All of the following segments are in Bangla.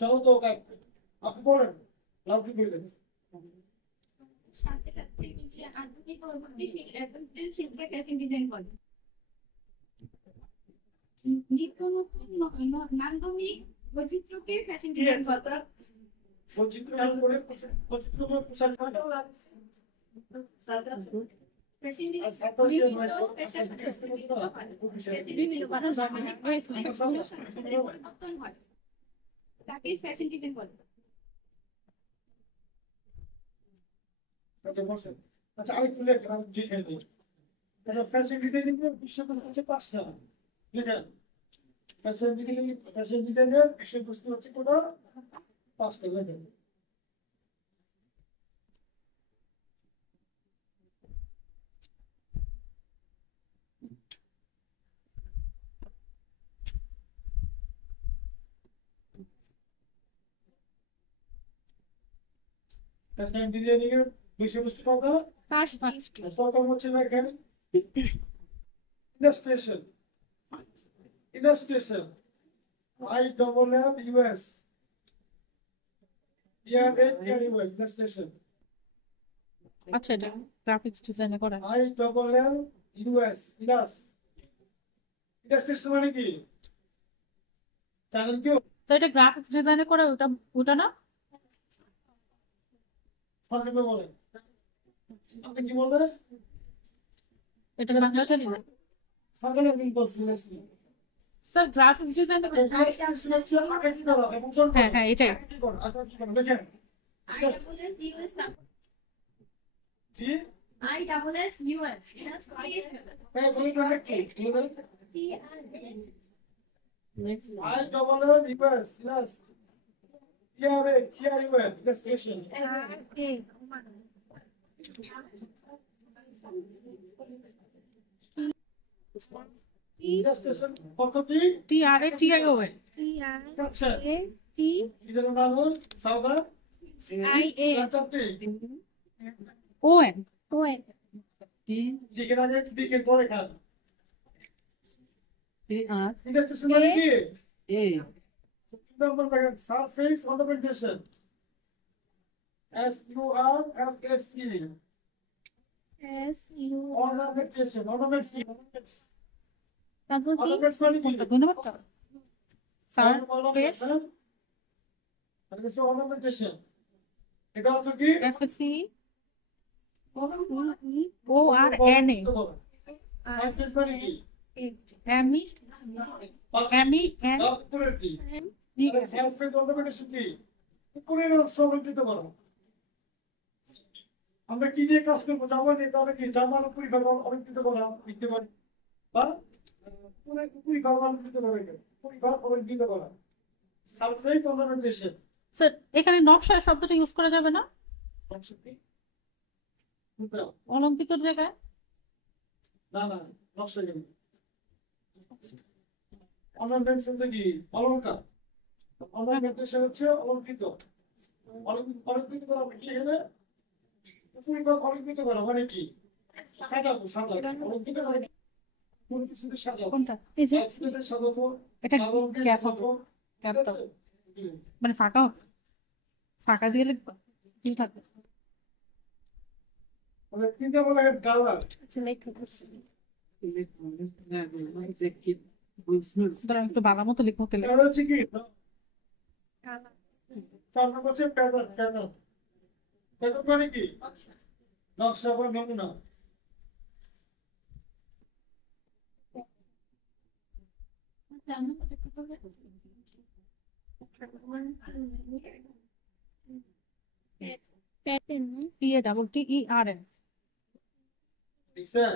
চলো তো আপনি বলেন লাভ কি বললেন সাথে সাথে যে আধুনিক পরবর্তী শিল্পের শিল্পে ফ্যাশন ডিজাইন করে নিত্য নতুন নান্দনিক বৈচিত্র্যকে ফ্যাশন ডিজাইন করে বৈচিত্র্য করে বৈচিত্র্যময় পোশাক ফ্যাশন ডিজাইন বিভিন্ন মানুষ পরিবর্তন হয় তাকে ফ্যাশন ডিজাইন বলে। আচ্ছা আরেকটু লেখেন আমি লিখে দিই আচ্ছা ফ্যাশন ডিজাইনিং এর বিষয়গুলো হচ্ছে 5টা লিখেন ফ্যাশন ডিজাইনের বিষয়বস্তু হচ্ছে কোনটা 5টা লিখেন ফ্যাশন ডিজাইনিং এর বিষয়বস্তু কোনটা 5টা প্রথম হচ্ছে লেখেন ইলাস্ট্রেশন illustration ILLUS illustration আচ্ছা এটা গ্রাফিক্স ডিজাইন করা ILLUS illustration মানে কি জানেন কি তো এটা গ্রাফিক্স ডিজাইনে করে ওটা ওটা না সংক্ষেপে বলেন আপনি কি বলবেন এটা বাংলাতে না সংক্ষেপে আমি বলছি স্যার গ্রাফিক্স ডিজাইন হ্যাঁ হ্যাঁ এটাই দেখেন ISSUS illustration হ্যাঁ বলেন illustration illustration পদ্ধতি TRATIO আচ্ছা CRAT এটার নাম হল সাউদা IA ON ON লিখে না যায় লিখে পরে খান AR illustration মানে কি number like surface ornamentation SURFSE SU ornamentation ornaments তারপর কি ornaments মানে কি ধন্যবাদ স্যার ফেস ornamentation এটা হচ্ছে কি FSC CE ORNA surface মানে কি ME MEN উপরের কি surface ornamentation কি উপরের অংশ অলঙ্কৃত করা আমরা কি দিয়ে কাজ করবো জামা নিয়ে তাহলে কি জামার উপরই অলঙ্কৃত করা লিখতে পারি বা উপরই অলঙ্কৃত করা অলঙ্কৃত করা সারফেস অর্নামেন্টেশন স্যার এখানে নকশা শব্দটা ইউজ করা যাবে না অলঙ্কিতর জায়গায় না না নকশা কেন অর্নামেন্টেশন কি অলংকার অর্নামেন্টেশন হচ্ছে অলঙ্কৃত অলঙ্কৃত করা কি হবে উপরই অলঙ্কৃত করা মানে কি সাজাবো অলঙ্কৃত করা কোন কিছু সাজাবো কোনটা সাজাবো এটা গ্যাপ হবে গ্যাপ তো মানে ফাঁকা হবে ফাঁকা দিয়ে লিখবা কি থাকবে মানে তিনটা বলা হয় কালার ধরো একটু বাংলা মতো লিখবো তাহলে কালার হচ্ছে কি তার নাম হচ্ছে প্যাটার্ন মানে কি নকশা বা নমুনা pattern PATTERN sir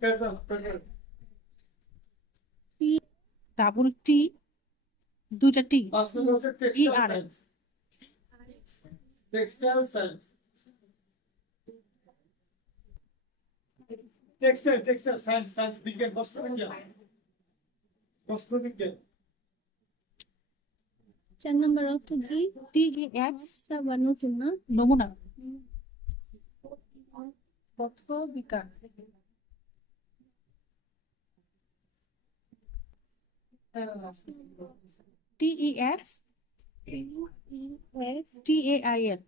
pattern double T দুইটা টি আসলে হচ্ছে টেক্সটাইল সায়েন্স টেক্সটাইল সায়েন্স বিজ্ঞান বস্ত্র বিজ্ঞান 4 নম্বর অর্থ কি TEX বা নতুন না নমুনা তথ্য বিকাশ TEX ES TAIL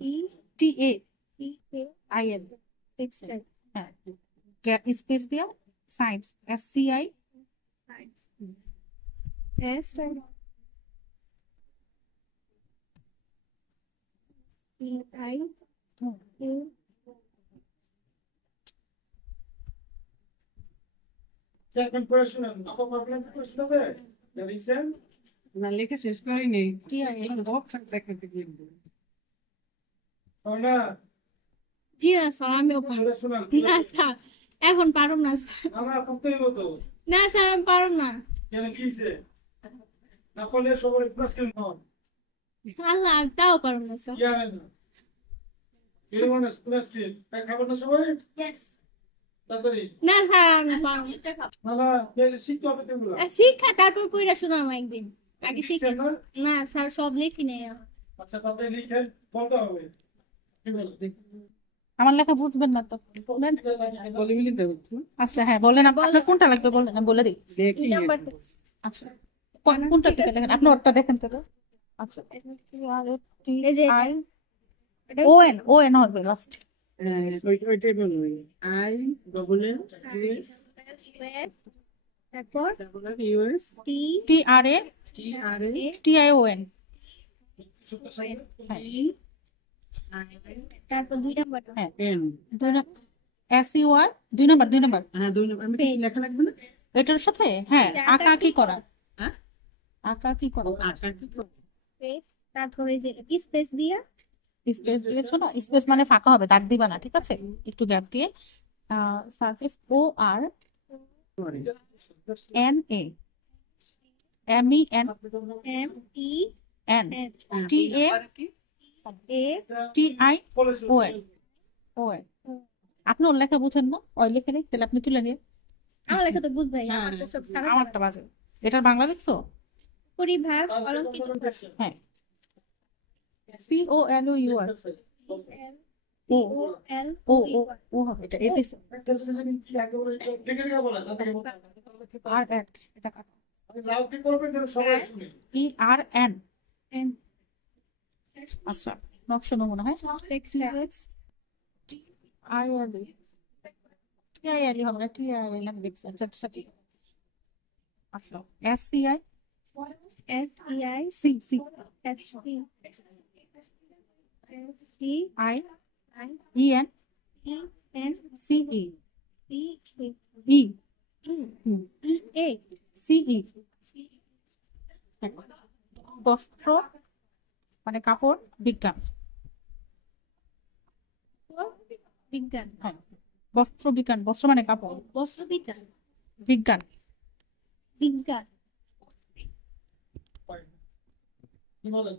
E TAIL textile হ্যাঁ স্পেস দিয়া science SCI S E I A চেকমেন্ট করে শুনেন আপা প্রবলেম করে শুনবে লিখছেন না লেখা শেষ করিনি TIL দেখাতে গিয়ে না জি না স্যার আমিও পারবো করে শুনেন না স্যার এখন পারব না স্যার আমরা করতেই হতো না স্যার আমি পারব না কেন কি হইছে না করলে সবার প্লাস কেন হন আল্লাহ আমি তাও পারব না স্যার কি আরে না এরকম প্লাস কি তাই খাবার না সবাই ইয়েস তাড়াতাড়ি না স্যার আমি পারব না না শিখতে হবে তো এগুলো না শিক্ষা তারপর পড়া শোনাম একদিন আগে শিখে লিখছেন না? না স্যার সব লিখি নেই আমার। আচ্ছা তাড়াতাড়ি লিখেন বলতে হবে কি বলতে আমার লেখা বুঝবেন না তো বলেন বলে মিলি দেবো আচ্ছা হ্যাঁ বলেন আপনার কোনটা লাগবে বলেন আমি বলে দিই দেখি এই নাম্বারটা আচ্ছা কোনটা থেকে দেখেন আপনি ওরটা দেখেন তো আচ্ছা এই যে আই এটা ON হবে লাস্ট ওইটাই বলবি আই ডবল এন US, তারপর ইউএস T TRA টি আর এ TION সুন্দর সুন্দর হ্যাঁ তারপর 2 নাম্বারটা হ্যাঁ এন দুই নম্বর SUR দুই নম্বর হ্যাঁ 2 নম্বর আমি কিছু লেখা লাগবে না এটার সাথে হ্যাঁ এটা আঁকা কি করা হ্যাঁ আঁকা কি করা আচ্ছা কি তো স্পেস তারপরে যে স্পেস দিয়া স্পেস দিয়েছো না স্পেস মানে ফাঁকা হবে দাগ দিবা না ঠিক আছে একটু গ্যাপ দিয়ে surface ORNA MEN M E N N TA A TION আপনি ওর লেখা বুঝেন না ওই লেখে নেই তাহলে আপনি তুলে নিয়ে আমার লেখা তো বুঝবাই আমার তো সব সারা আমারটা বাজে এটার বাংলা লিখছো পরিভাগ অলঙ্কিত হ্যাঁ COLOUR O L ও ও ও হবে এটা এতে একটা জিনিস কি একেবারে দেখে দেখে বলেন না তাকে বলেন আর এট এটা কাটো আপনি লাউড কি করবেন যেন সবাই শুনে ERN N আচ্ছা নকশা নমুনা হ্যাঁ টেক্সটাইলস ILE TILE হবে না TIL আমি দেখছি আচ্ছা আচ্ছা SCI S E I C C S C C I I EN E N CE E A E E A CE বস্ত্র মানে কাপড় বিজ্ঞান বিজ্ঞান হ্যাঁ বস্ত্র বিজ্ঞান বস্ত্র মানে কাপড় বস্ত্র বিজ্ঞান বিজ্ঞান বিজ্ঞান কি বলেন